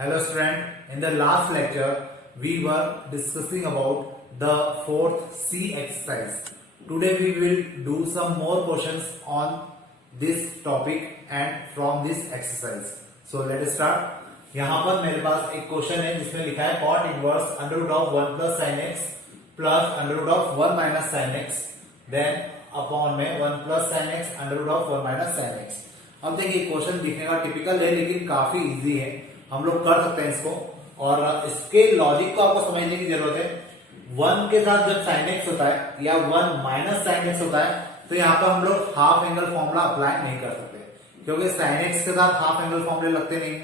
Hello student, in the last lecture we were discussing about the fourth C exercise. Today we will do some more questions on this topic and from this exercise. So let us start. यहाँ पर मेरे पास एक question है जिसमें लिखा है cot inverse under root of 1 plus sin x plus under root of 1 minus sin x then upon में 1 plus sin x under root of 1 minus sin x. अब देखिए क्वेश्चन दिखने का टिपिकल है लेकिन काफी इजी है, हम लोग कर सकते हैं इसको। और इसके लॉजिक को आपको समझने की जरूरत है। 1 के साथ जब sin x होता है या 1 माइनस sin x होता है तो यहाँ पर हम लोग हाफ एंगल फॉर्मूला अप्लाई नहीं कर सकते, क्योंकि sin x के साथ हाफ एंगल फॉर्मूले लगते नहीं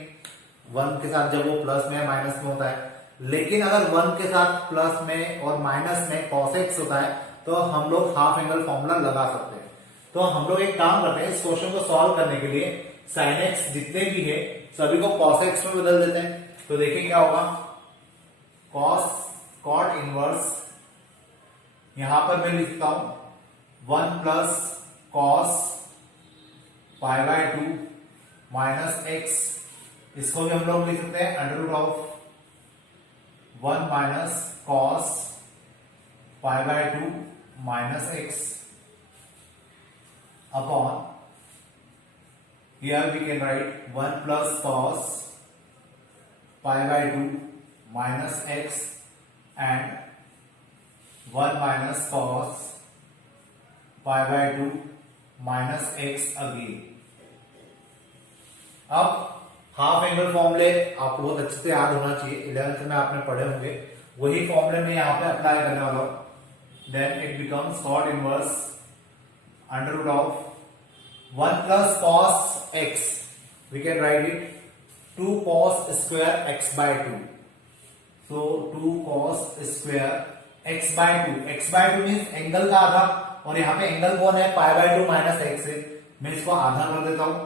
1 के साथ जब वो प्लस में या माइनस में होता है। लेकिन अगर 1 के साथ प्लस में और माइनस में cos x होता है तो हम लोग हाफ एंगल फॉर्मूला लगा सकते हैं। तो हम लोग एक काम करते हैं, इस क्वेश्चन को सॉल्व करने के लिए sin x जितने भी है सभी को cos x में बदल देते हैं। तो देखिए क्या होगा, cot इनवर्स यहां पर मैं लिखता हूं 1 plus cos pi by 2 minus x, इसको भी हम लोग लिख सकते हैं under root of 1 minus cos pi by 2 minus x upon here we can write 1 plus cos pi by 2 minus x and 1 minus cos pi by 2 minus x again. अब half angle फॉर्मूले आपको बहुत अच्छे से याद होना चाहिए, 11th में आपने पढ़े होंगे, वही फॉर्मूले में यहाँ पे अप्लाई करने वाला हूं। Then it becomes cot inverse under root of 1 plus cos x, we can write it 2 cos square x by 2. So 2 cos square x by 2. x by 2 means angle का आधा, और यहाँ पे एंगल कौन है, पाई बाय 2 माइनस x है, मैं इसको आधा कर देता हूं।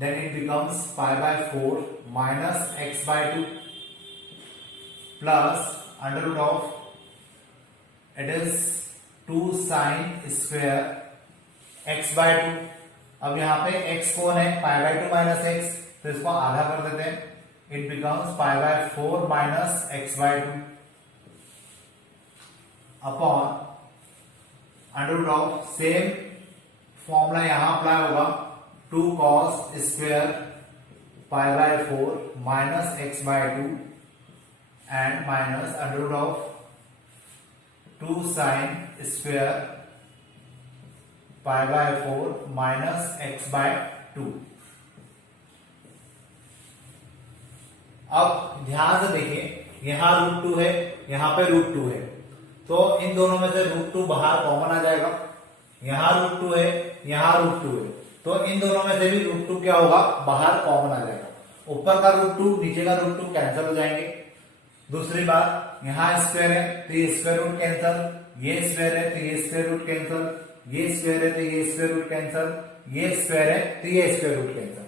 Then it becomes pi by 4 minus x by 2 plus under root of it is 2 sin square x by 2। अब यहाँ पे x कौन है, पाई बाय 2 माइनस x, तो इसको आधा कर देते हैं। It becomes pi by 4 minus x by 2 upon under root of same formula यहां अप्लाई होगा 2 cos square pi by 4 minus x by 2 and minus under root of 2 sin square pi by 4 minus x by 2। अब ध्यान से देखिए, यहां √2 है, यहां पे √2 है, तो इन दोनों में से √2 बाहर कॉमन आ जाएगा। यहां √2 है, यहां √2 है, तो इन दोनों में से भी √2 क्या होगा, बाहर कॉमन आ जाएगा। ऊपर का √2 नीचे का √2 कैंसिल हो जाएंगे। दूसरी बात, यहां स्क्वायर है तो ये स्क्वायर रूट कैंसिल, ये स्क्वायर है तो ये स्क्वायर रूट कैंसिल, ये स्क्वायर है तो ये स्क्वायर रूट कैंसिल, ये स्क्वायर है तो ये square root cancel.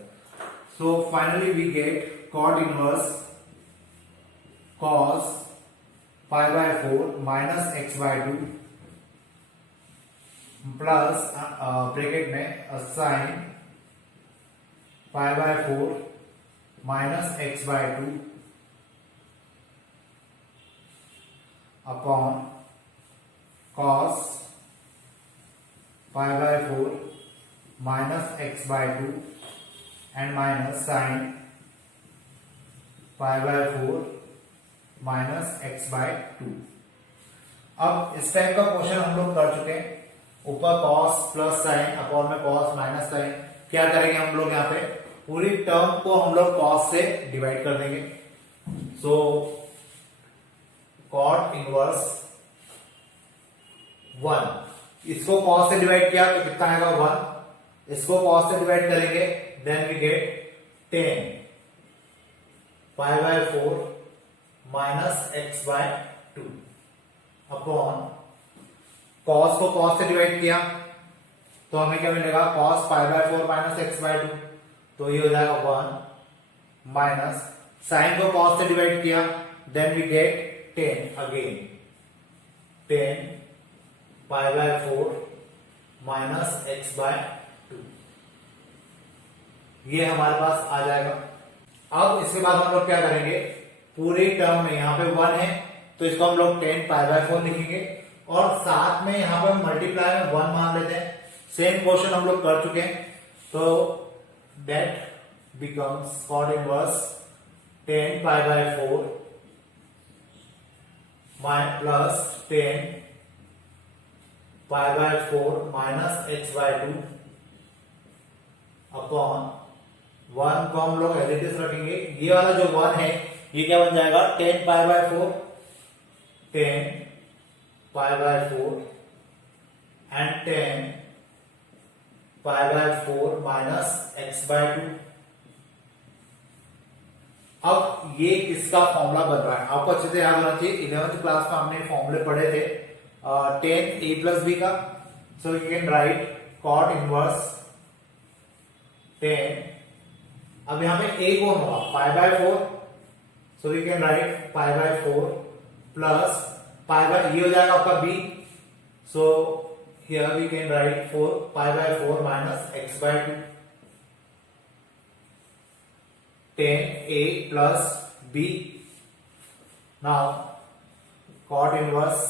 So finally we get cot inverse cos pi by 4 minus x by 2 plus bracket में sin pi by 4 minus x by 2 upon cos pi by 4 minus x by 2 and minus sin pi by 4 minus x by 2। अब इस type का question हम लोग कर चुके हैं। ऊपर cos प्लस साइन अपॉन में cos माइनस साइन, क्या करेंगे हम लोग, यहाँ पे पूरी टर्म को हम लोग cos से डिवाइड कर देंगे। सो cot इनवर्स 1, इसको cos से डिवाइड किया तो कितना आएगा 1, इसको cos से डिवाइड करेंगे then we get 10 pi by 4 minus x by 2 upon cos को cos से डिवाइड किया तो हमें क्या मिलेगा, cos pi by 4 minus x by 2, तो ये हो जाएगा 1 माइनस sin को cos से डिवाइड किया then we get 10 again 10 pi by 4 minus x by 2, ये हमारे पास आ जाएगा। अब इसके बाद हम लोग क्या करेंगे, पूरे टर्म में यहाँ पे 1 है तो इसको हम लोग 10 पाई बाय 4 लिखेंगे और साथ में यहाँ पे मल्टीप्लाई में 1 मान लेते हैं। सेम क्वेश्चन हम लोग कर चुके हैं, तो that becomes cot inverse 10 pi by 4 plus 10 pi by 4 minus x by 2 upon 1 को हम लोग एज इट इज रखेंगे। ये वाला जो 1 है ये क्या बन जाएगा, 10 pi by 4 10 pi by 4 and 10 pi by 4 minus x by 2। अब ये किसका फॉर्मूला बन रहा है, आपको अच्छे से याद होना चाहिए। 11th क्लास में हमने फॉर्मूले पढ़े थे 10 a प्लस b का। So you can write cot inverse 10। अब यहां पे a कौन होगा, pi by 4, so we can write pi by 4 plus pi by, ये हो जाएगा आपका b, so here we can write 4 pi by 4 minus x by 2 10 a plus b। now cot inverse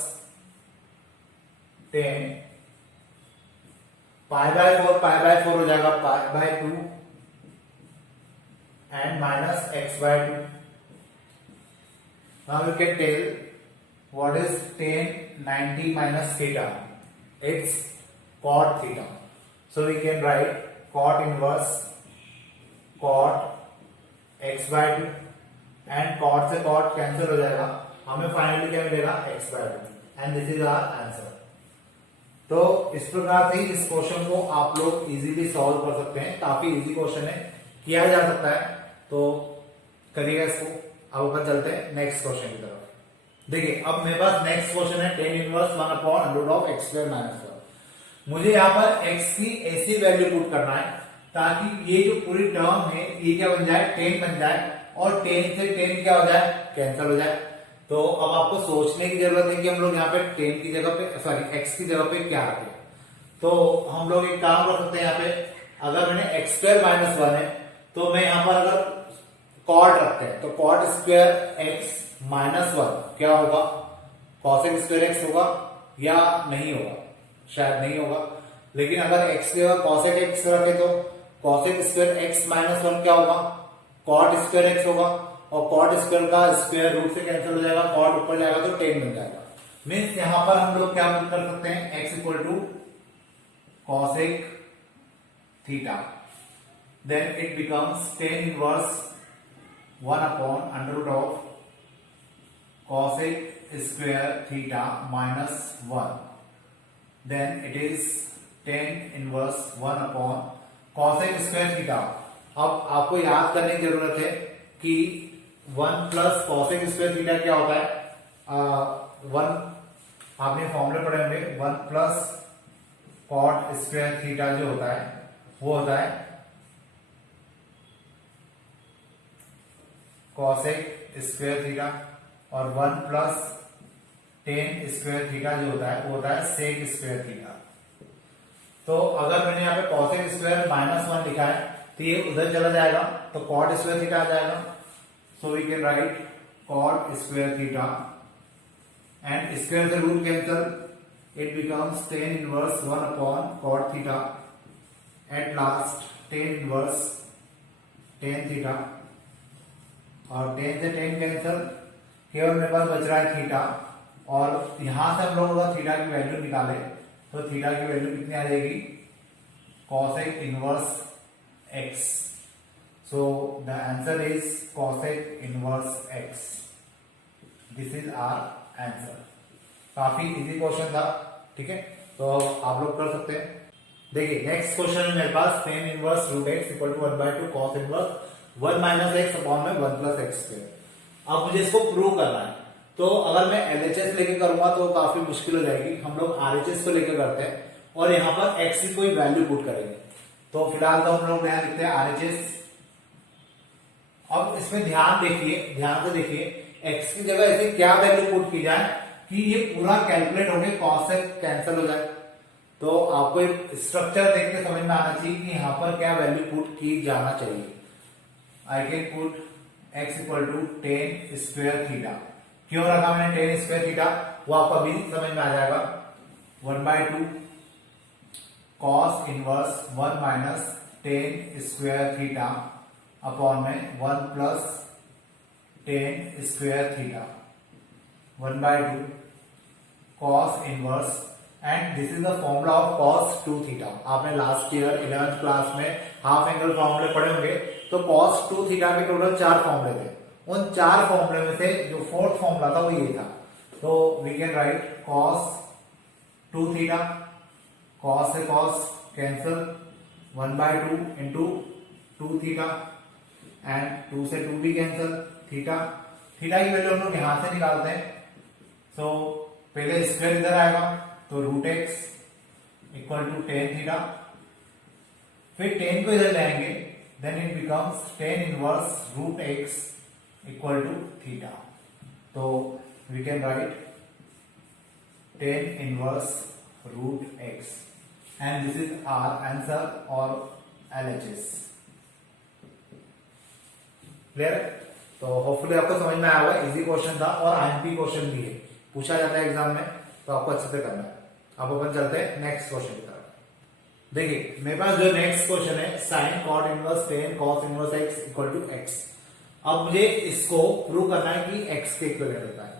10 pi by 4 हो जाएगा pi by 2 and minus x by 2। now you can tell what is 10 90 minus theta, it's cot theta, so we can write cot inverse cot x by 2 एंड cot से cot cancel हो जाएगा, हमें finally क्या मिलेगा x by 2 and this is our answer. तो इस प्रकार से इस क्वेश्चन को आप लोग इजीली सॉल्व कर सकते हैं, काफी इजी क्वेश्चन है, किया जा सकता है, तो करिएगा इसको। अब ऊपर चलते हैं नेक्स्ट क्वेश्चन की तरफ। देखिए अब मेरे पास नेक्स्ट क्वेश्चन है 10 inverse 1 upon root of x square minus 1। मुझे यहाँ पर x की ऐसी वैल्यू पुट करना है ताकि ये जो पूरी टर्म है ये क्या बन जाए, 10 बन जाए और 10 से 10 क्या हो जाए, कैंसिल हो जाए। तो अब आपको सोचने की जरूरत है कि हम लोग यहाँ पे 10 की जगह पे सॉरी x की जगह पे क्या रखें। तो हम लोग एक काम कर सकते हैं, यहाँ पे अगर मैंने x स्क्वायर माइनस 1 है तो मैं यहाँ पर अगर कॉट रखते हैं तो कॉट स्क्वायर x माइनस 1 क्या होगा, कॉसेक स्क्वायर x होगा या नहीं होगा, शायद नहीं होगा। लेकिन अगर x की जगह कॉसेक x रखे तो कॉसेक स्क्वायर x माइनस 1 क्या होगा, कॉट स्क्वायर x होगा और कॉट स्क्वायर का स्क्वायर रूट से कैंसिल हो जाएगा, कॉट ऊपर जाएगा तो 10 बन जाएगा। मीन्स यहां पर हम लोग क्या कर सकते हैं, x equal to cosec theta, then it becomes 10 inverse 1 upon under root of cosec square theta minus 1, then it is 10 inverse 1 upon cosec square theta. अब आपको याद करने की जरूरत है कि 1 प्लस कॉसेक स्क्वायर थीटा क्या होता है, 1 आपने फॉर्मूले पढ़े होंगे, 1 प्लस कॉट स्क्वायर थीटा जो होता है वो होता है कॉसेक स्क्वायर थीटा और 1 प्लस टेन स्क्वायर थीटा जो होता है वो होता है सेक स्क्वायर थीटा। तो अगर मैंने यहाँ पे कॉसेक स्क्वायर माइनस 1 लिखा है तो ये उधर चला जाएगा तो कॉट स्क्वायर थीटा आ जाएगा। So we can write cot square theta and square से root cancel, it becomes 10 inverse 1 upon cot theta at last 10 inverse 10 theta और 10 से 10 कैंसल, केवल मेरे पास बच रहा है थीटा और यहां से हम लोग अगर थीटा की वैल्यू निकाले तो थीटा की वैल्यू कितनी आ जाएगी, cosec inverse x। So the answer is cosec inverse x। This is our answer. काफी इजी क्वेश्चन था, ठीक है, तो आप लोग कर सकते हैं। देखिए नेक्स्ट क्वेश्चन है मेरे पास 10 inverse root x equal to 1/2 cos inverse 1 minus x upon में 1 प्लस एक्स स्क्वायर। अब मुझे इसको प्रूव करना है, तो अगर मैं एलएचएस लेके करूंगा तो काफी मुश्किल हो जाएगी। हम लोग आरएचएस को लेकर करते हैं और यहाँ पर x की कोई वैल्यू पुट करेंगे। तो फिलहाल तो हम लोग यहाँ लिखते हैं आरएचएस। अब इसमें ध्यान से देखिए x की जगह ऐसे क्या वैल्यू पुट की जाए कि ये पूरा कैलकुलेट होकर कॉस से कैंसिल हो जाए। तो आपको एक स्ट्रक्चर देख के समझ में आना चाहिए कि यहाँ पर क्या वैल्यू पुट की जाना चाहिए। I can put x equal to tan square theta. क्यों रखा मैंने टेन स्क्वायर थीटा, वो आपको अभी समझ में आ जाएगा। 1/2 cos inverse 1 minus ten square theta upon में 1 plus ten square theta 1/2 cos inverse, and this is the formula of cos 2 theta. आपने लास्ट ईयर 11th क्लास में हाफ एंगल फॉर्मूले पढ़े होंगे। तो cos 2 थीटा के टोटल 4 फॉर्मूले थे। उन 4 फॉर्मूले में से जो फोर्थ फॉर्मूला था वो ये था। तो we can write cos 2 theta, cos से cos cancel, 1/2 into 2 theta and 2 से 2 भी कैंसिल, थीटा थीटा की वैल्यू हम लोग यहां से निकालते हैं। सो पहले स्क्वायर इधर आएगा तो root x equal to ten theta, फिर टेन को इधर लाएंगे, then it becomes ten inverse root x equal to theta. तो we can write ten inverse root x and this is our answer और LHS। क्लियर? तो hopefully आपको समझ में आया होगा। इजी क्वेश्चन था और IMP क्वेश्चन भी है, पूछा जाता है एग्जाम में, तो आपको अच्छे से करना है। अब अपन चलते हैं नेक्स्ट क्वेश्चन की तरफ। देखिए मेरे पास जो नेक्स्ट क्वेश्चन है, sine cot inverse tan cos inverse x equal to x. अब मुझे इसको प्रूव करना है कि एक्स के इक्विवेलेंट होता है।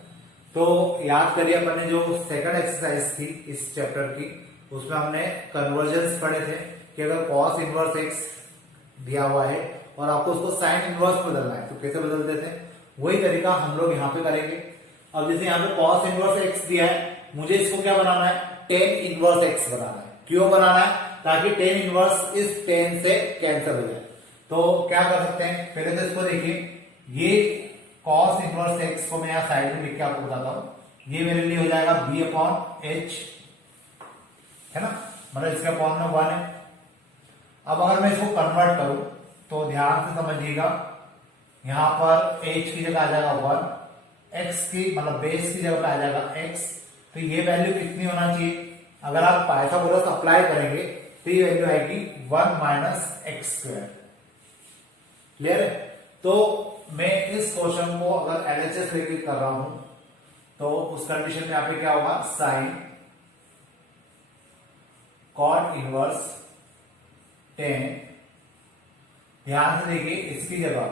तो याद करिए अपन ने जो सेकंड एक्सरसाइज थी इस चैप्टर की, उसमें हमने कन्वर्जेंस पढ़े थे कि अगर कॉस इनवर्स एक्स दिया हुआ है और आपको उसको साइन इनवर्स बदलना है तो कैसे बदलते थे, वही तरीका हम लोग यहाँ पे करेंगे। अब जैसे यहाँ पे कॉस इनवर्स एक्स दिया है, मुझे इसको क्या बनाना है, टेन इनवर्स एक्स बनाना है। क्यों बनाना है? ताकि टेन इनवर्स इस टेन से कैंसिल हो जाए। तो क्या कर सकते हैं, पहले तो इसको देखिए, ये कॉस इनवर्स एक्स को मैं यहाँ साइड में लिख के आपको बताता हूं। ये मेरे लिए हो जाएगा बी अपॉन एच, है ना, मतलब इसका अपॉन में 1 है। अब अगर मैं इसको कन्वर्ट करूं तो ध्यान से समझिएगा, यहां पर h की जगह आ जाएगा 1, x की मतलब बेस की जगह पे आ जाएगा x। तो ये वैल्यू कितनी होना चाहिए, अगर आप पाइथागोरस अप्लाई करेंगे तो ये वैल्यू आएगी 1 माइनस एक्स स्क्वायर। क्लियर है? तो मैं इस क्वेश्चन को अगर LHS लेके कर रहा हूं तो उस कंडीशन में यहाँ पे क्या होगा, साइन कॉट इनवर्स 10, ध्यान से देखिए इसकी जगह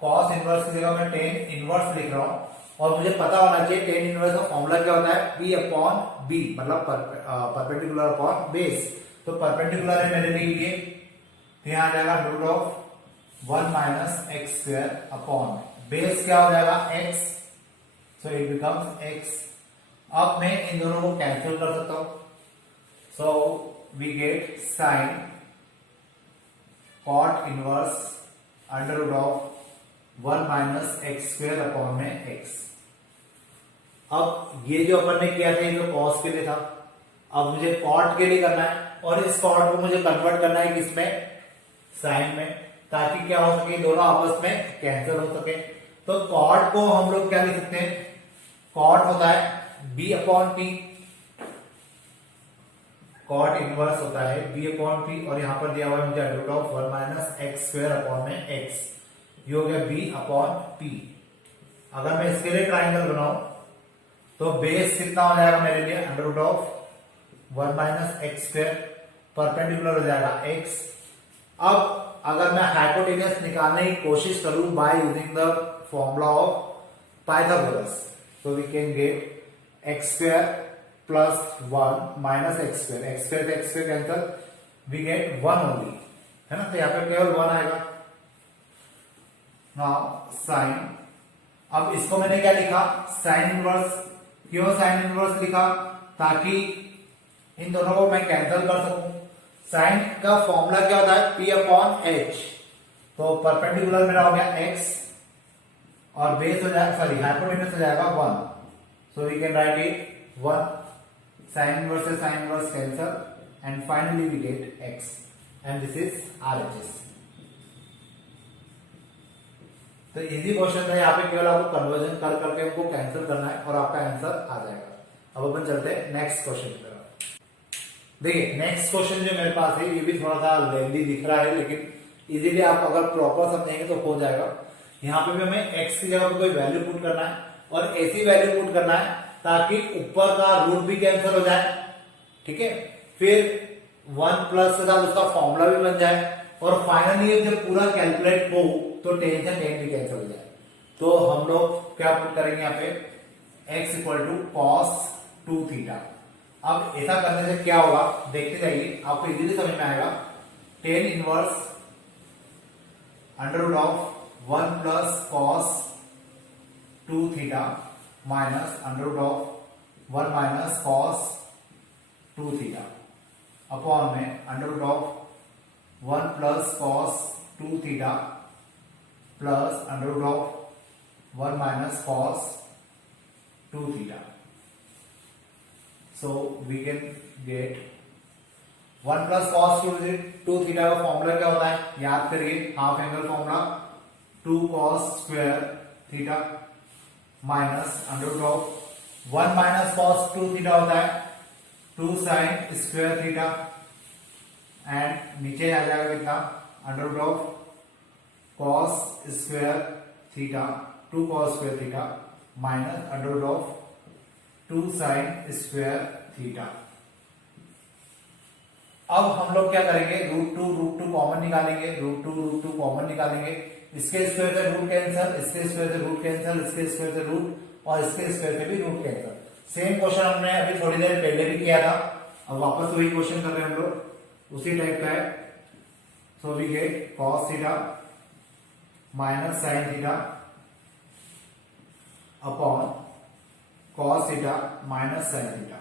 कॉस इनवर्स की जगह मैं टेन इनवर्स लिख रहा हूं, और मुझे पता होना चाहिए टेन इनवर्स का फॉर्मूला क्या होता है, बी अपॉन बी, मतलब परपेंडिकुलर अपॉन बेस। तो परपेंडिकुलर है मेरे लिए, तो यहां आ जाएगा root of 1 minus x square upon base क्या हो जाएगा x, so it becomes x। अब मैं इन दोनों को कैंसिल कर सकता हूं, so we get sine cot inverse under root of 1 minus x square upon में x। अब ये जो अपन ने किया था ये तो कॉस के लिए था, अब मुझे कॉट के लिए करना है, और इस कॉट को मुझे कन्वर्ट करना है किसमें, साइन में, ताकि क्या हो सके, दोनों आपस में कैंसिल हो सके। तो कॉट को हम लोग क्या लिख सकते हैं, कॉट होता है b upon p, cot inverse होता है b अपॉन p, और यहां पर दिया हुआ है मुझे root of 1 minus x square upon में x, ये हो गया b अपॉन p। अगर मैं इसके लिए ट्राइंगल बनाऊं तो बेस कितना हो जाएगा मेरे लिए, under root of 1 minus x square, perpendicular हो जाएगा x। अब अगर मैं हाइपोटेन्यूस निकालने की कोशिश करूं by using the formula of Pythagoras, तो we can get x square plus 1 minus x square, x square cancel, we get 1 only, है ना, तो यहाँ पे केवल 1 आएगा। नाउ साइन, अब इसको मैंने क्या लिखा, साइन इनवर्स। क्यों साइन इनवर्स लिखा, ताकि इन दोनों को मैं कैंसिल कर सकूं। साइन का फॉर्मूला क्या होता है, p अपॉन एच, तो परपेंडिकुलर मेरा हो गया x और बेस हो जाएगा, सॉरी हाइपोटेन्यूस हो जाएगा 1, so we can write it 1, sine inverse से sine inverse cancel and finally we get x and this is RHS। तो इजी क्वेश्चन है, यहाँ पे केवल आपको कन्वर्जन कर करके उनको कैंसिल करना है और आपका आंसर आ जाएगा। अब अपन चलते हैं नेक्स्ट क्वेश्चन की तरफ। देखिए नेक्स्ट क्वेश्चन जो मेरे पास है ये भी थोड़ा सा लेंदी दिख रहा है, लेकिन इजीली आप अगर प्रॉपर समझेंगे तो हो जाएगा। यहाँ पे भी हमें x की जगह पे कोई वैल्यू पुट करना है और ऐसी वैल्यू पुट करना है ताकि ऊपर का रूट भी कैंसिल हो जाए, ठीक है। फिर 1 प्लस के साथ उसका फॉर्मूला भी बन जाए और फाइनली जब पूरा कैलकुलेट हो तो टेन से टेन भी कैंसिल हो जाए। तो हम लोग क्या पुट करेंगे यहाँ पे, x equal to cos 2 theta. अब ऐसा करने से क्या होगा देखते जाइए, आपको इजीली समझ में आएगा। Ten inverse under root of 1 plus cos 2 theta minus under root of 1 minus cos 2 theta upon में under root of 1 plus cos 2 theta plus under root of 1 minus cos 2 theta. So we can get 1 plus cos 2 theta का formula क्या होता है, याद करिए, half angle formula 2 cos square theta minus under root of 1 minus cos 2 theta होता है 2 sin square theta and नीचे आ जाएगा कितना, under root of cos square theta 2 cos square theta minus under root of 2 sin square theta. अब हम लोग क्या करेंगे, रूट टू कॉमन निकालेंगे, रूट टू कॉमन निकालेंगे, इसके स्क्वायर से रूट कैंसिल, इसके स्क्वायर से रूट कैंसिल, इसके स्क्वायर से रूट और इसके स्क्वायर से भी रूट कैंसिल। सेम क्वेश्चन हमने अभी थोड़ी देर पहले भी किया था, अब वापस वही क्वेश्चन कर रहे हैं हम लोग, उसी टाइप का है। So we get cos theta minus sine theta upon cos theta minus sine theta.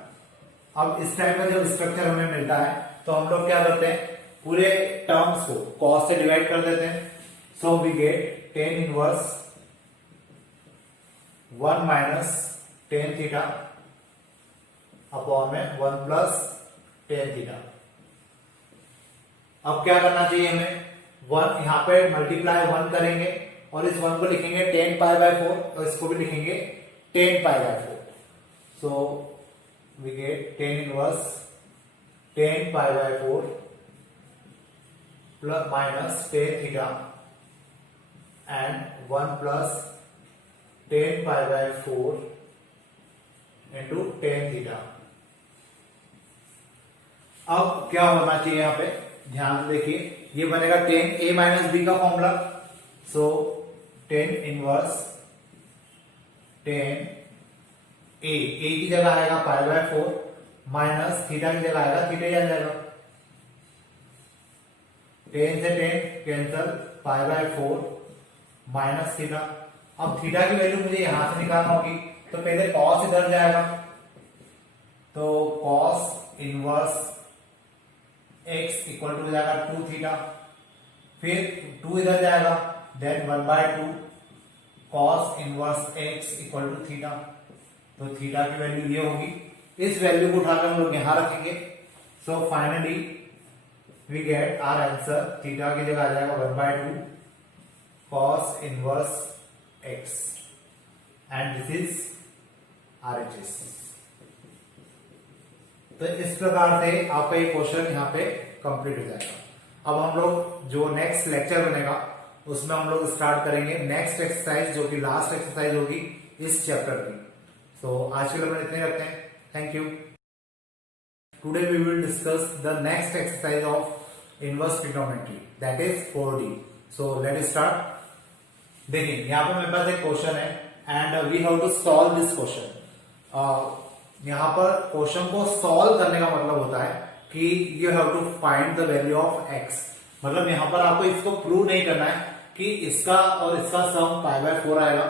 अब इस टाइप का जब स्ट्रक्चर हमें मिलता है तो हम लोग क्या करते हैं, पूरे टर्म्स को कॉस से डिवाइड कर देते हैं। So we get tan inverse 1 minus tan theta upon में 1 प्लस टेन थीटा। अब क्या करना चाहिए हमें, 1 यहां पे मल्टीप्लाई 1 करेंगे और इस 1 को लिखेंगे 10 पाई बाय 4 और इसको भी लिखेंगे 10 pi by 4। So we get 10 inverse 10 pi by 4 plus minus 10 theta and 1 plus 10 pi by 4 into 10 theta। अब क्या होना चाहिए यहाँ पे, ध्यान से देखिए, ये बनेगा 10 a माइनस b का फॉर्मूला। सो 10 इनवर्स 10 ए की जगह आएगा पाई बाय 4 माइनस थीटा की जगह आएगा थीटा ही आ जाएगा, 10 से 10 cancel, pi by 4 minus theta. अब थीटा की वैल्यू मुझे यहां से निकालना होगी तो पहले कॉस इधर जाएगा, तो cos inverse x equal to हो जाएगा 2 थीटा, फिर 2 इधर जाएगा then 1 by 2 cos inverse x equal to theta. तो थीटा की वैल्यू ये होगी, इस वैल्यू को उठाकर हम लोग यहां रखेंगे। So finally we get our answer, theta की जगह आ जाएगा 1 by 2 cos inverse x and this is RHS। तो इस प्रकार से आपका ये क्वेश्चन यहाँ पे कंप्लीट हो जाएगा। अब हम लोग जो नेक्स्ट लेक्चर बनेगा उसमें हम लोग स्टार्ट करेंगे नेक्स्ट एक्सरसाइज, जो कि लास्ट एक्सरसाइज होगी इस चैप्टर की। तो आज के लिए अपन इतने रखते हैं, thank you. Today we will discuss the next exercise of inverse trigonometry, that is 4D। So let us start. देखिए यहाँ पे मेरे पास एक क्वेश्चन है and we have to solve this question. यहाँ पर क्वेश्चन को सॉल्व करने का मतलब होता है कि you have to find the value of x। मतलब यहाँ पर आपको इसको प्रूव नहीं करना है कि इसका और इसका सम पाई बाय 4 आएगा,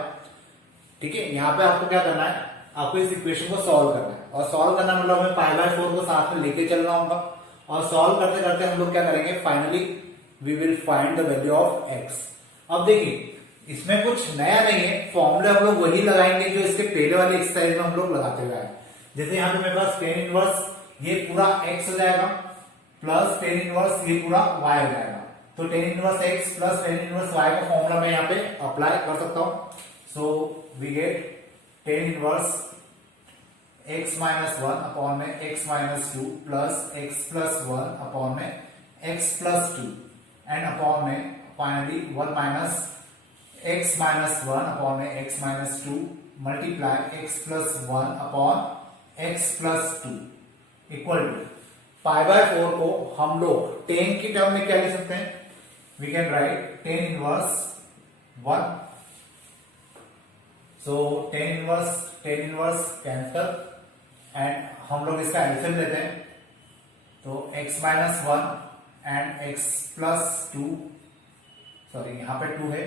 ठीक है। यहाँ पे आपको क्या करना है, आपको इस इक्वेशन को सॉल्व करना है, और सॉल्व करना मतलब हमें पाई बाय 4 को साथ में लेके चलना होगा, और सॉल्व करते करते हम लोग क्या करेंगे, finally we will find the value of x। अब देखिए इसमें कुछ नया नहीं है, फॉर्मूले हम लोग वही लगाएंगे जो इसके पहले वाली एक्सरसाइज में हम लोग लगाते हुए आए। जैसे यहाँ पे मेरे पास टेन इनवर्स ये पूरा x हो जाएगा प्लस टेन इनवर्स ये पूरा y हो जाएगा, तो tan inverse x plus tan inverse y का फॉर्मूला मैं यहाँ पे अप्लाई कर सकता हूँ। So we get tan inverse x minus 1 upon में x minus 2 plus x plus 1 upon में x प्लस 2 एंड अपॉन में finally 1 minus x minus 1 upon में x minus 2 multiply x plus 1 upon x plus 2 equal to pi by 4 को हम लोग 10 की term में क्या लिख सकते हैं? We can write 10 inverse 1. So 10 inverse cancel and हम लोग इसका एलसीएम लेते हैं. तो x minus 1 and x plus 2, sorry यहां पे 2 है,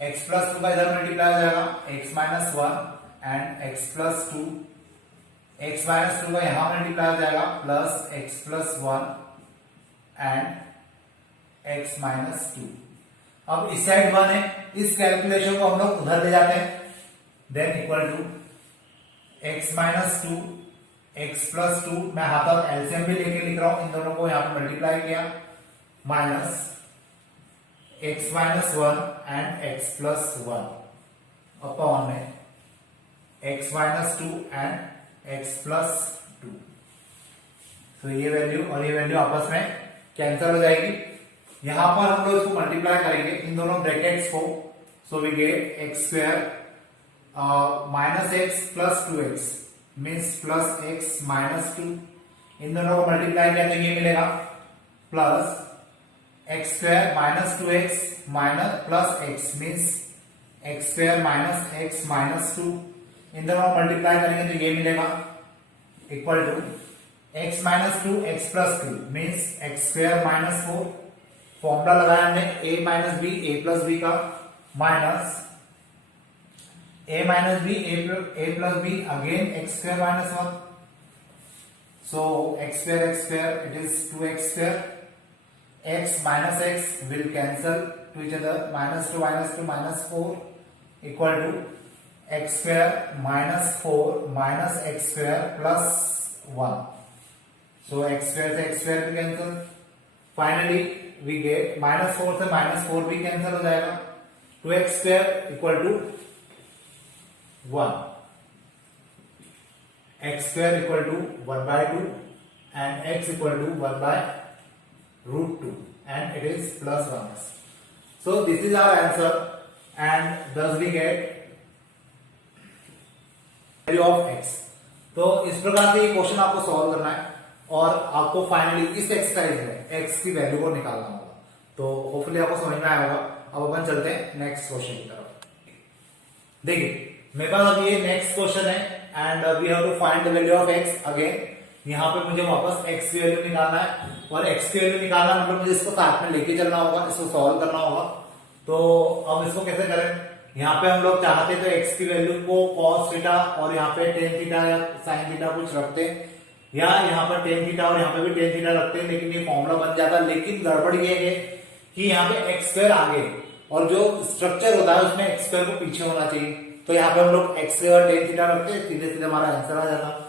x प्लस 2 का इधर मल्टीप्लाई हो जाएगा x minus 1 and x plus 2, x minus 2 का यहां मल्टीप्लाई हो जाएगा plus x plus 1 and x minus 2. अब इस साइड 1 है, इस कैलकुलेशन को हम लोग उधर ले जाते हैं. Then equal to x minus 2 x plus 2, मैं हाथ और एलसीएम भी लेके लिख रहा हूं, इन दोनों को यहां पर मल्टीप्लाई किया, minus x minus 1 and x plus 1 upon में x minus 2 and x plus 2. तो ये वैल्यू और ये वैल्यू आपस में कैंसिल हो जाएगी. यहां पर हम लोग इसको मल्टीप्लाई करेंगे इन दोनों ब्रैकेट्स को. So we get x square minus x plus 2x means plus x minus 2. इन दोनों को मल्टीप्लाई किया तो ये मिलेगा plus x square minus 2x minus plus x means x square minus x minus 2. इन दोनों को मल्टीप्लाई करेंगे तो ये मिलेगा equal to x minus 2 x plus 2 means x square minus 4. Formula लगाया हमने a minus b a plus B का, minus a minus b a plus b again x square minus 1. So x square it is 2x square. x minus x will cancel to each other, minus 2 minus 4 equal to x square minus 4 minus x square plus 1. So x square से x square भी cancel. Finally we get minus 4 से minus 4 भी cancel हो जाएगा. 2x square equal to 1, x square equal to 1 by 2 and x equal to 1 by root 2 and it is plus 1. So this is our answer and thus we get value of x. तो इस प्रकार से ये question आपको solve करना है और आपको फाइनली इस एक्सरसाइज में x की वैल्यू को निकालना होगा. तो होपफुली आपको समझ में आया होगा. अब अपन चलते हैं नेक्स्ट क्वेश्चन की तरफ. देखिए मेरे पास अब ये नेक्स्ट क्वेश्चन है and we have to find the value of x again. यहाँ पे मुझे वापस x की वैल्यू निकालना है और x की वैल्यू निकालना मतलब मुझे इसको साथ में लेके चलना होगा, इसको सॉल्व करना होगा. तो अब इसको कैसे करें? यहाँ पे हम लोग चाहते तो x की वैल्यू को cos थीटा और यहाँ पे tan थीटा या sin थीटा कुछ रखते हैं, या यहाँ पर tan थीटा और यहाँ पे भी tan थीटा रखते हैं, लेकिन ये फॉर्मूला बन जाता. लेकिन गड़बड़ ये है कि यहाँ पे एक्स स्क्वायर आगे और जो स्ट्रक्चर होता है उसमें एक्स स्क्वायर को पीछे होना चाहिए. तो यहाँ पे हम लोग एक्स स्क्वायर tan थीटा रखते हैं, सीधे सीधे हमारा आंसर आ जाता.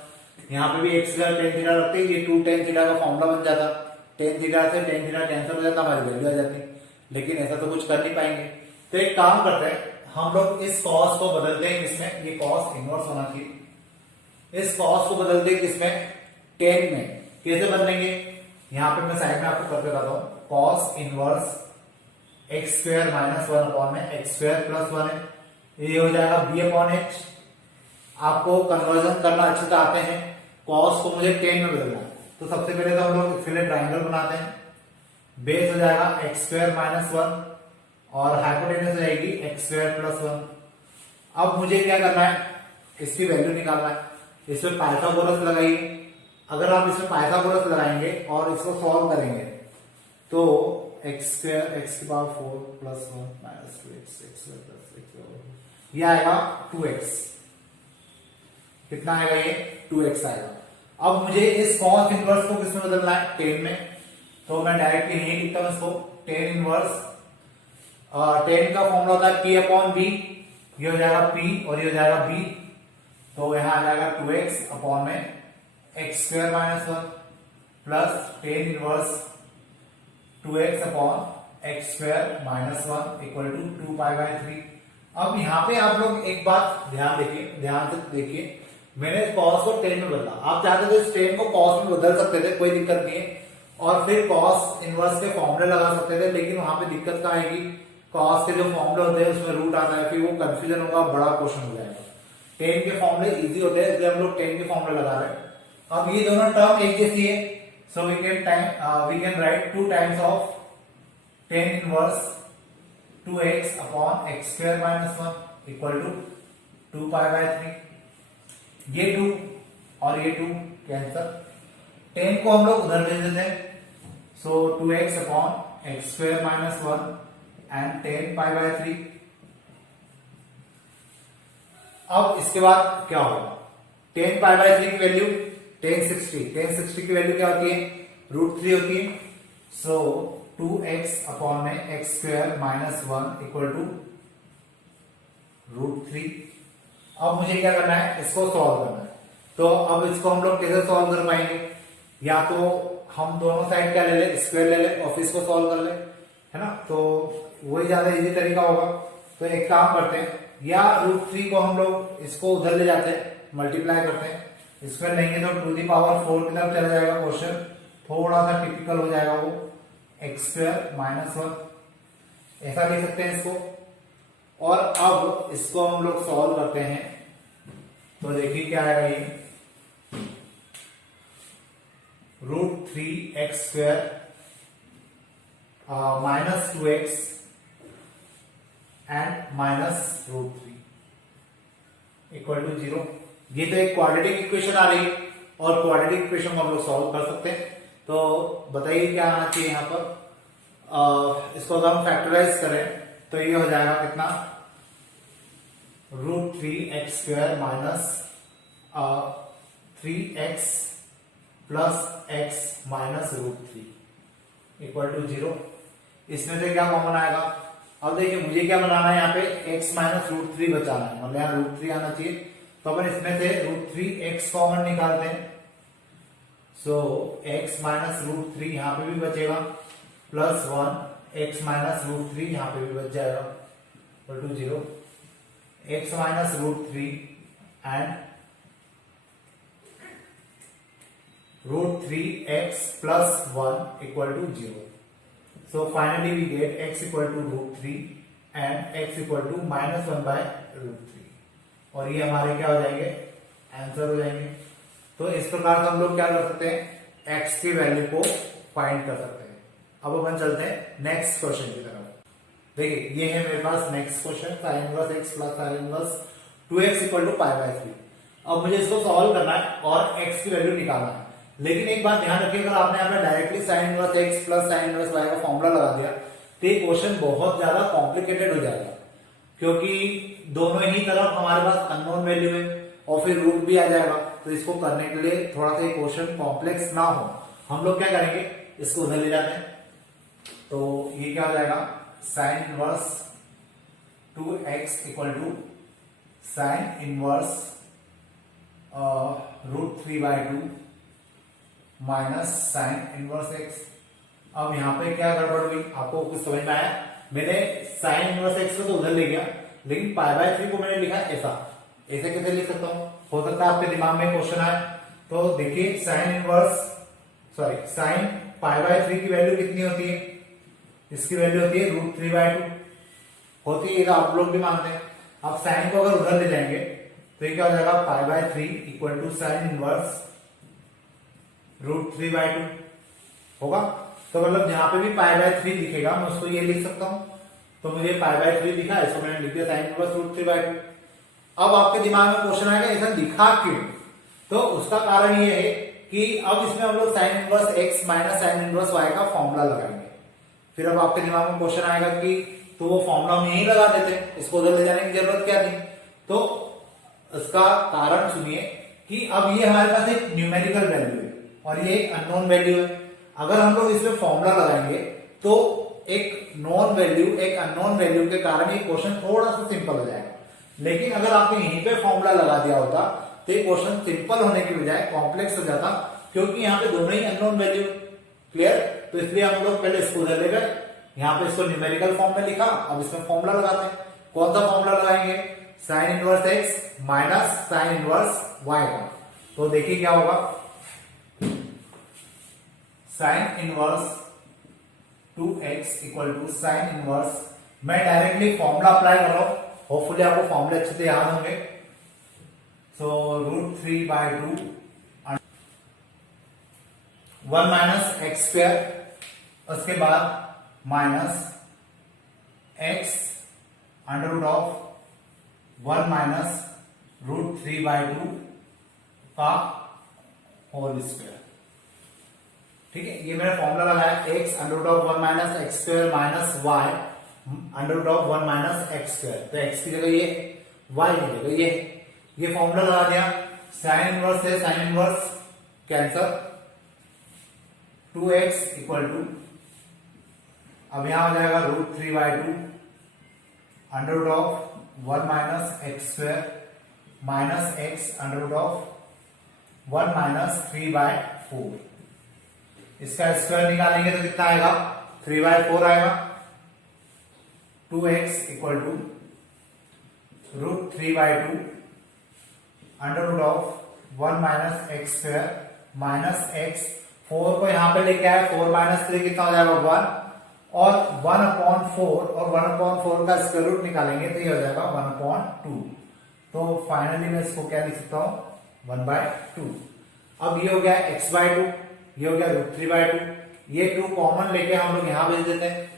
यहाँ पे भी एक्स स्क्वायर tan थीटा रखते हैं, ये 2 tan थीटा का फॉर्मूला बन जाता. tan थीटा से tan थीटा कैंसिल हो जाता, हमारी वैल्यू आ जाती. लेकिन ऐसा तो कुछ कर नहीं पाएंगे. तो एक काम करते हैं, हम लोग इस cos को बदलते हैं किसमें? ये cos इनवर्स होना चाहिए. इस cos को बदलते हैं किसमें? tan में. कैसे बदलेंगे? यहाँ पे मैं साइड में आपको करके बताता हूँ. cos inverse x square minus 1 upon में एक्स स्क्वायर प्लस 1 है. ये हो जाएगा b अपॉन h. आपको कन्वर्जन करना अच्छे से आते हैं. cos को मुझे tan में बदलना है. तो सबसे पहले तो हम लोग इसके लिए ट्राइंगल बनाते हैं. बेस हो जाएगा एक्स स्क्वायर माइनस 1 और हाइपोटेनस हो जाएगी एक्स स्क्वायर प्लस 1. अब मुझे क्या करना है? इसकी वैल्यू निकालना है. इसमें पाइथागोरस लगाइए. अगर आप इसमें पाइथागोरस लगाएंगे और इसको सॉल्व करेंगे तो एक्स स्क्वायर एक्स की power 4 plus 1 minus 2x x square plus x, ये आएगा 2x. कितना आएगा? ये 2x आएगा. अब मुझे इस cos इनवर्स को किसमें बदलना है? tan में. तो मैं डायरेक्टली यही लिखता हूं इसको, tan इनवर्स. tan का फॉर्मूला होता है p अपॉन b. ये हो जाएगा p और ये हो जाएगा b. तो यहां आ जाएगा 2x अपॉन में x square minus 1 plus tan inverse 2x upon x square minus 1 equal to 2 pi by 3. अब यहाँ पे आप लोग एक बात ध्यान से देखिए, मैंने cos को tan में बदला. आप चाहते तो इस tan को cos में बदल सकते थे, कोई दिक्कत नहीं है. और फिर कॉस इनवर्स के फॉर्मूले लगा सकते थे, लेकिन वहां पे दिक्कत क्या आएगी, कॉस के जो फॉर्मूले होते हैं उसमें रूट आता है, फिर वो कंफ्यूजन होगा, बड़ा क्वेश्चन हो जाएगा। टेन के फॉर्मूले इजी होते हैं, इसलिए हम लोग टेन के फॉर्मूले लगा रहे हैं। अब ये दोनों टर्म एक जैसी है, so we can write 2 times of tan inverse 2x upon x square minus 1 equal to 2 pi by 3। ये 2 और ये 2 कैंसल, 10 को हम लोग उधर भेज देते हैं, सो 2x upon x square minus 1 and 10 pi by 3। अब इसके बाद क्या होगा, 10 पाई बाय 3 की वैल्यू 1060 की वैल्यू क्या होती है, √3 होती है, सो 2x अपॉन में x square minus 1 equal to √3। अब मुझे क्या करना है, इसको सॉल्व करना है। तो अब इसको हम लोग कैसे सॉल्व कर पाएंगे, या तो हम दोनों साइड क्या ले ले, स्क्वायर ले ले और फिर इसको सॉल्व कर ले, है ना, तो वही ज्यादा इजी तरीका होगा। तो एक काम करते हैं, या √3 को हम लोग इसको उधर ले जाते हैं, मल्टीप्लाई करते हैं, स्क्वायर लेंगे तो टू दी पावर 4 की तरफ चला जाएगा क्वेश्चन, थोड़ा सा टिपिकल हो जाएगा वो, x स्क्वायर माइनस 1 ऐसा लिख सकते हैं इसको। और अब इसको हम लोग सॉल्व करते हैं, तो देखिए क्या आएगा, ये √3x square minus 2x and minus √3 equal to 0। ये तो एक क्वाड्रेटिक इक्वेशन आ रही है, और क्वाड्रेटिक इक्वेशन को हम लोग सॉल्व कर सकते हैं। तो बताइए क्या आना चाहिए यहाँ पर, इसको अगर हम फैक्टराइज करें तो ये हो जाएगा कितना, √3x square minus 3x plus x minus √3 equal to 0। इसमें से क्या कॉमन आएगा, अब देखिए मुझे क्या बनाना है, यहाँ पे x माइनस √3 बचाना है, मतलब यहाँ √3 आना चाहिए, तो अपन इसमें से √3x कॉमन निकालते हैं, सो x माइनस √3 यहाँ पे भी बचेगा, प्लस 1 x माइनस √3 यहाँ पे भी बच जाएगा, equal to 0। x minus √3 and √3x plus 1 equal to 0. So finally we get x equal to √3 and x equal to minus 1 by √3, और ये हमारे क्या हो जाएंगे, आंसर हो जाएंगे। तो इस प्रकार से हम लोग क्या कर सकते हैं, x की वैल्यू को फाइंड कर सकते हैं। अब अपन चलते हैं नेक्स्ट क्वेश्चन की तरफ। देखिए ये है मेरे पास next question, sin inverse x plus sin inverse 2x equal to pi by 3। अब मुझे इसको सॉल्व करना है और x की वैल्यू निकालना है, लेकिन एक बात ध्यान रखिए, अगर आपने यहाँ पे directly sin inverse x plus sin inverse y का फॉर्मूला लगा दिया तो ये क्वेश्चन बहुत ज्यादा कॉम्प्लिकेटेड हो जाएगा, क्योंकि दोनों ही तरफ हमारे पास अननोन वैल्यू है और फिर रूट भी आ जाएगा। तो इसको करने के लिए थोड़ा सा क्वेश्चन कॉम्प्लेक्स ना हो, हम लोग क्या करेंगे, इसको उधर ले जाते हैं। तो ये क्या हो जाएगा, sin inverse 2x equal to sin inverse √3/2 minus sine inverse x। अब यहाँ पे क्या गड़बड़ हुई, आपको कुछ समझ में आया, मैंने साइन इनवर्स x को तो उधर ले गया, लेकिन पाई बाय 3 को मैंने लिखा ऐसा, ऐसे कैसे लिख सकता हूँ, हो सकता है आपके दिमाग में क्वेश्चन आए। तो देखिए साइन पाई बाय 3 की वैल्यू कितनी होती है, इसकी वैल्यू होती है √3/2 होती है, आप लोग भी मानते हैं। अब साइन को अगर उधर ले जाएंगे तो ये क्या हो जाएगा, pi by 3 equal to sine inverse √3/2 होगा। तो मतलब जहां पे भी पाई बाय 3 दिखेगा मैं उसको ये लिख सकता हूं, तो मुझे पाई बाय 3 दिखा, इसको मैंने लिख दिया साइन इनवर्स √3/2। अब आपके दिमाग में क्वेश्चन आएगा ऐसा दिखा क्यों, तो उसका कारण ये है कि अब इसमें हम लोग sign inverse x minus sine inverse y का फॉर्मूला लगाएंगे। फिर अब आपके दिमाग में क्वेश्चन आएगा कि तो वो फॉर्मूला हम यही लगा देते, इसको उधर ले जाने की जरूरत क्या थी। तो इसका कारण सुनिए कि अब ये हमारे पास एक न्यूमेरिकल वैल्यू है और ये एक अननोन वैल्यू है। अगर हम लोग इसमें फॉर्मूला लगाएंगे तो एक नॉन वैल्यू एक अननोन वैल्यू के कारण ये क्वेश्चन थोड़ा सा सिंपल हो जाएगा, लेकिन अगर आपने यहीं पे फॉर्मूला लगा दिया होता तो ये क्वेश्चन सिंपल होने की बजाय कॉम्प्लेक्स हो जाता, क्योंकि यहाँ पे दोनों ही अननोन वैल्यू। क्लियर, तो इसलिए हम लोग पहले इसको उधर ले गए, यहाँ पे इसको न्यूमेरिकल फॉर्म में लिखा, अब इसमें फॉर्मूला लगाते हैं। कौन सा फॉर्मूला लगाएंगे, sine inverse x minus sine inverse y का। तो देखिए क्या होगा, sine inverse 2x equal to sine inverse, मैं डायरेक्टली फॉर्मूला अप्लाई कर रहा हूं, होपफुली आपको फॉर्मूले अच्छे से याद होंगे। सो √3/2 1 माइनस एक्स स्क्वायर, उसके बाद माइनस x √1 माइनस √3/2 का होल स्क्वायर। ठीक है, ये मैंने फॉर्मूला लगाया, x √1 minus x square minus y √1 minus x square, तो x की जगह ये, y की जगह ये फॉर्मूला लगा दिया। साइन इनवर्स से sine inverse cancel, 2x equal to, अब यहां हो जाएगा √3/2 √1 minus x square minus x √1 minus 3/4, इसका स्क्वायर निकालेंगे तो कितना आएगा, 3/4 आएगा। 2x equal to √3/2 √1 minus x square minus x, 4 को यहां पे लेके आए, 4 माइनस 3 कितना हो जाएगा 1, और 1/4 और 1/4 का स्क्वायर रूट निकालेंगे तो ये हो जाएगा 1/2। तो फाइनली मैं इसको क्या लिख सकता हूं, 1/2। अब ये हो गया x/2, ये हो गया √3/2, ये 2 कॉमन लेके हम लोग यहां भेज देते हैं,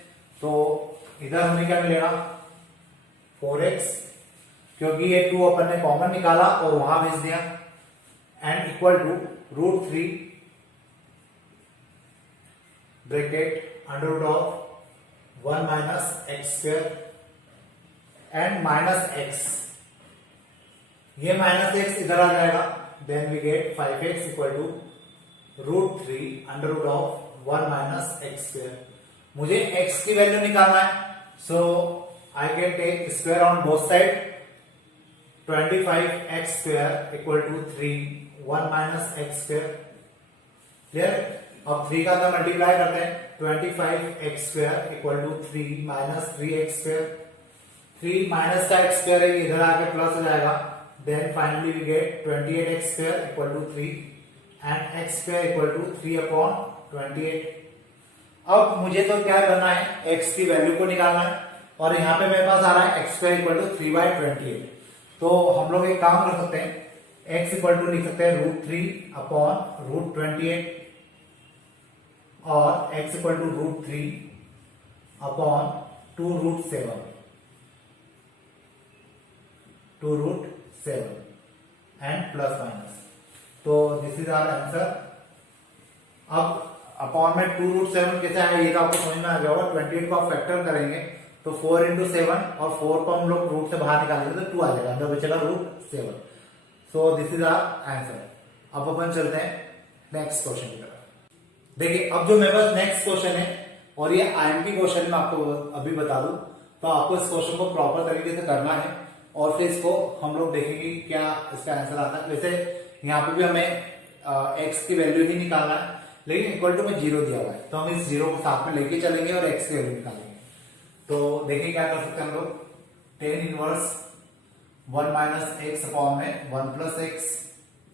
तो इधर हमें क्या मिलेगा 4x, क्योंकि ये 2 अपन ने कॉमन निकाला और वहां भेज दिया, and equal to √3 bracket √1 minus x square and minus x, ये माइनस x इधर आ जाएगा, then we get 5x equal to √3 √1 minus x square. मुझे x की वैल्यू निकालना है, so I can take square on both side, 25x square equal to 3 1 minus x square. Clear, अब 3 का तो मल्टीप्लाई करते हैं, 25x square equal to 3 minus 3x square, 3 minus का x स्क्वायर है, इधर आके प्लस हो जाएगा, then finally we get 28x square equal to 3 and x square equal to 3/28। अब मुझे तो क्या करना है, x की वैल्यू को निकालना है, और यहाँ पे मेरे पास आ रहा है x स्क्वायर इक्वल टू 3/28। तो हम लोग एक काम कर सकते हैं, x इक्वल टू लिख सकते हैं √3/√28 और x equal to √3/2√7 and plus minus, तो दिस इज आवर आंसर। अब अपॉन में 2√7 कैसे है ये तो आपको समझ में आ गया होगा, 28 को आप फैक्टर करेंगे तो 4 × 7 और 4 को हम लोग रूट से बाहर निकालेंगे तो 2 आ जाएगा, अंदर बचेगा √7। So this is our answer. अब अपन चलते हैं नेक्स्ट क्वेश्चन की तरफ। देखिए, अब जो मेरे पास नेक्स्ट क्वेश्चन है, और ये IMP क्वेश्चन मैं आपको अभी बता दूं, तो आपको इस क्वेश्चन को प्रॉपर तरीके से करना है, और फिर इसको हम लोग देखेंगे क्या इसका आंसर आता है। वैसे यहाँ पे भी हमें x की वैल्यू ही निकालना है, लेकिन इक्वल टू में 0 दिया हुआ है, तो हम इस 0 को साथ में लेके चलेंगे और x की वैल्यू निकालेंगे। तो देखिए क्या कर सकते हैं हम लोग, tan inverse 1 minus x upon में 1 प्लस एक्स,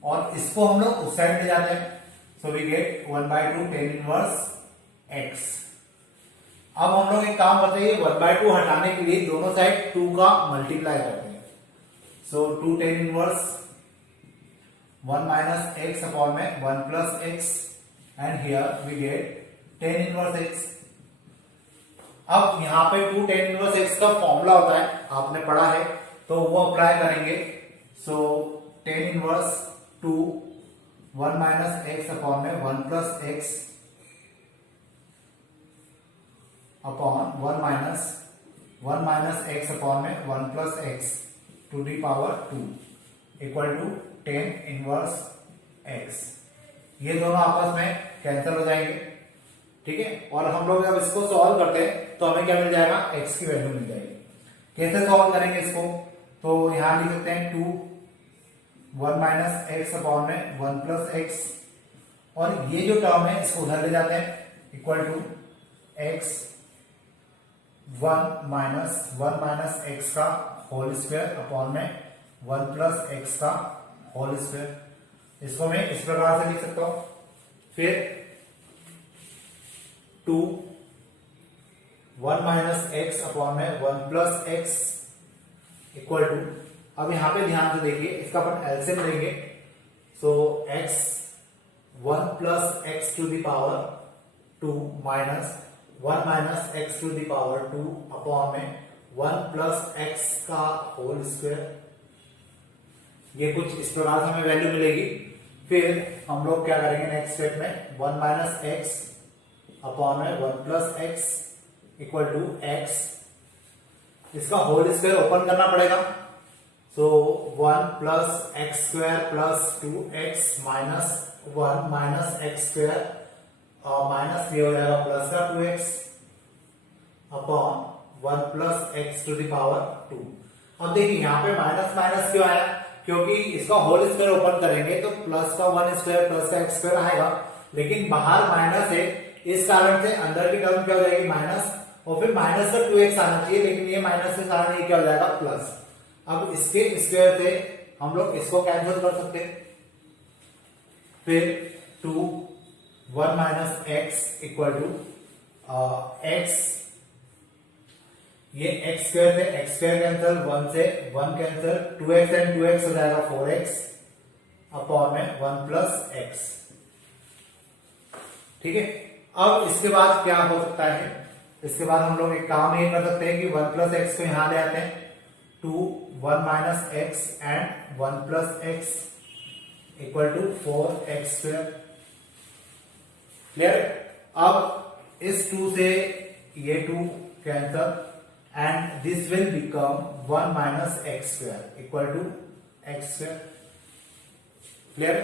और इसको हम लोग उस साइड ले जाते हैं, so we get 1/2 tan inverse x। अब हम लोग एक काम करते हैं, 1/2 हटाने के लिए दोनों साइड 2 का मल्टीप्लाई करते हैं, so 2 tan inverse 1 minus x upon में 1 plus x, and here we get tan inverse x। अब यहां पे 2 tan इनवर्स x का फॉर्मूला होता है, आपने पढ़ा है, तो वो अप्लाई करेंगे, so tan inverse 2 1 minus x upon में 1 plus x upon 1 minus x upon में 1 plus x to the power 2 equal to tan inverse x। ये दोनों आपस में कैंसिल हो जाएंगे, ठीक है। और हम लोग जब इसको सॉल्व करते हैं तो हमें क्या मिल जाएगा, x की वैल्यू मिल जाएगी। कैसे सॉल्व करेंगे इसको, तो यहां लिख सकते हैं 2 1 माइनस एक्स अपॉन में 1 प्लस एक्स, और ये जो टर्म है इसको उधर ले जाते हैं, equal to x 1 minus x का होल स्क्वायर अपॉन में 1 प्लस एक्स का होल स्क्वायर। इसको मैं इस प्रकार से लिख सकता हूं। फिर टू 1 माइनस एक्स अपॉन में 1 प्लस एक्स इक्वल टू, अब यहां पे ध्यान से देखिए, इसका अपन एलसीएम लेंगे। So x 1 plus x to the power 2 minus 1 minus x to the power 2 upon में 1 प्लस एक्स का होल स्क्वायर। ये कुछ इस प्रकार से हमें वैल्यू मिलेगी। फिर हम लोग क्या करेंगे नेक्स्ट स्टेप में, 1 माइनस एक्स अपॉन में 1 plus x equal to x, इसका होल स्क्वायर ओपन करना पड़ेगा। So 1 plus x square plus 2x minus 1 minus x square minus ये हो जाएगा प्लस का 2x upon 1 plus x to the power 2। अब देखिए यहाँ पे माइनस माइनस क्यों आया, क्योंकि इसका होल स्क्वायर ओपन करेंगे तो प्लस का 1 स्क्वायर प्लस का एक्स स्क्वायर आएगा, लेकिन बाहर माइनस है, इस कारण से अंदर की टर्म क्या हो जाएगी माइनस, और फिर माइनस का 2x आना चाहिए, लेकिन ये माइनस के कारण ये क्या हो जाएगा प्लस। अब इसके स्क्वायर से हम लोग इसको कैंसिल कर सकते हैं। फिर 2 1 minus x equal to x, ये एक्स स्क्वायर से एक्स स्क्वायर कैंसिल, 1 से 1 कैंसिल, 2x एंड 2x हो जाएगा 4x अपॉन में 1 प्लस एक्स। ठीक है, अब इसके बाद क्या हो सकता है, इसके बाद हम लोग एक काम ये कर सकते हैं कि 1 प्लस एक्स को यहां ले आते हैं, 2 1 minus x and 1 plus x equal to 4x square. Clear? अब इस 2 से ये 2 cancel and this will become 1 minus x square equal to x square. Clear?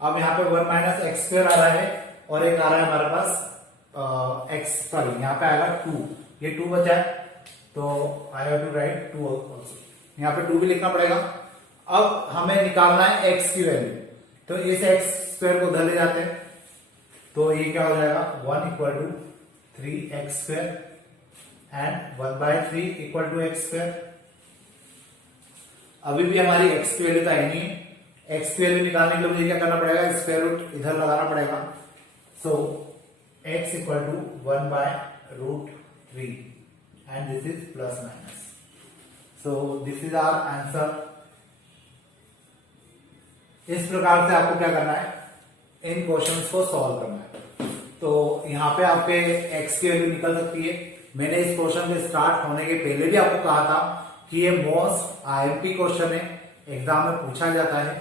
अब यहां पे 1 माइनस एक्स स्क्वायर आ रहा है और एक आ रहा है हमारे पास एक्स, सॉरी यहाँ पे आएगा 2, ये 2 बचा है तो I have to write 2 also, यहाँ पे 2 भी लिखना पड़ेगा। अब हमें निकालना है x की वैल्यू, तो इस x स्क्वायर को उधर ले जाते हैं, तो ये क्या हो जाएगा 1 equal to 3x square and 1/3 equal to x square. अभी भी हमारी x की वैल्यू तो आई नहीं है, x की वैल्यू निकालने के लिए मुझे क्या करना पड़ेगा, स्क्वायर रूट इधर लगाना पड़ेगा। So x equal to 1/√3 and this is plus minus. So this is our answer. इस प्रकार से आपको क्या करना है, इन क्वेश्चंस को सॉल्व करना है। तो यहाँ पे आपके x की वैल्यू निकल सकती है। मैंने इस क्वेश्चन के स्टार्ट होने के पहले भी आपको कहा था कि ये मोस्ट आईएमपी क्वेश्चन है, एग्जाम में पूछा जाता है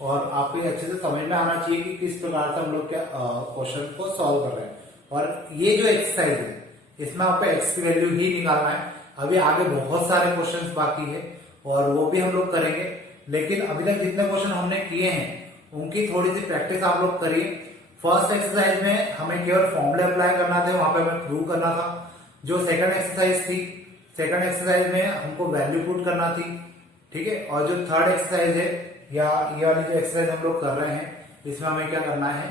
और आपको ये अच्छे से समझ में आना चाहिए कि किस प्रकार से हम लोग क्या क्वेश्चन को सॉल्व कर रहे हैं। और ये जो एक्सरसाइज है इसमें आपको x की वैल्यू ही निकालना है। अभी आगे बहुत सारे क्वेश्चंस बाकी है और वो भी हम लोग करेंगे, लेकिन अभी तक जितने क्वेश्चन हमने किए हैं उनकी थोड़ी सी प्रैक्टिस आप लोग करिए। फर्स्ट एक्सरसाइज में हमें केवल फॉर्मूले अप्लाई करना था, वहां पे हमें प्रूव करना था। जो सेकंड एक्सरसाइज थी, सेकंड एक्सरसाइज में हमको वैल्यू पुट करना थी, ठीक है। और जो थर्ड एक्सरसाइज है या ये वाली जो एक्सरसाइज हम लोग कर रहे हैं, इसमें हमें क्या करना है,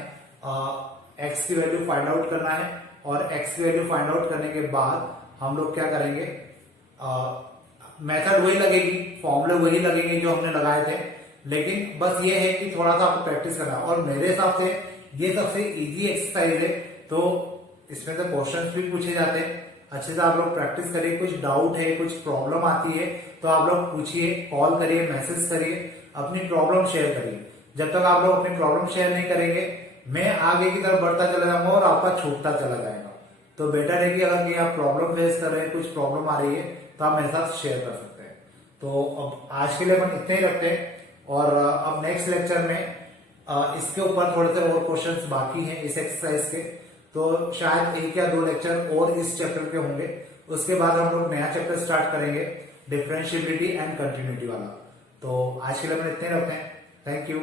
एक्स की वैल्यू फाइंड आउट करना है और एक्स की वैल्यू फाइंड आउट करने के बाद हम लोग क्या करेंगे, मेथड वही लगेगी, फॉर्मूले वही लगेंगे जो हमने लगाए थे, लेकिन बस ये है कि थोड़ा सा आपको प्रैक्टिस करना। और मेरे हिसाब से ये सबसे इजी एक्सरसाइज है, तो इसमें से क्वेश्चंस भी पूछे जाते हैं। अच्छे से आप लोग प्रैक्टिस करिए। कुछ डाउट है, कुछ प्रॉब्लम आती है तो आप लोग पूछिए, कॉल करिए, मैसेज करिए, अपनी प्रॉब्लम शेयर करिए। जब तक आप लोग अपनी प्रॉब्लम शेयर नहीं करेंगे, मैं आगे की तरफ बढ़ता चला जाऊंगा और आपका छूटता चला जाएगा। तो बेटर है कि अगर ये आप प्रॉब्लम फेस कर रहे हैं, कुछ प्रॉब्लम आ रही है, तो आप मेरे साथ शेयर कर सकते हैं। तो अब आज के लिए अपन इतने ही रखते हैं और अब नेक्स्ट लेक्चर में इसके ऊपर थोड़े से और क्वेश्चंस बाकी हैं इस एक्सरसाइज के, तो शायद 1 या 2 लेक्चर और इस चैप्टर के होंगे। उसके बाद हम लोग नया चैप्टर स्टार्ट करेंगे, डिफरेंशिएबिलिटी एंड कंटिन्यूटी वाला। तो आज के लिए अपन इतने ही रखते हैं। Thank you.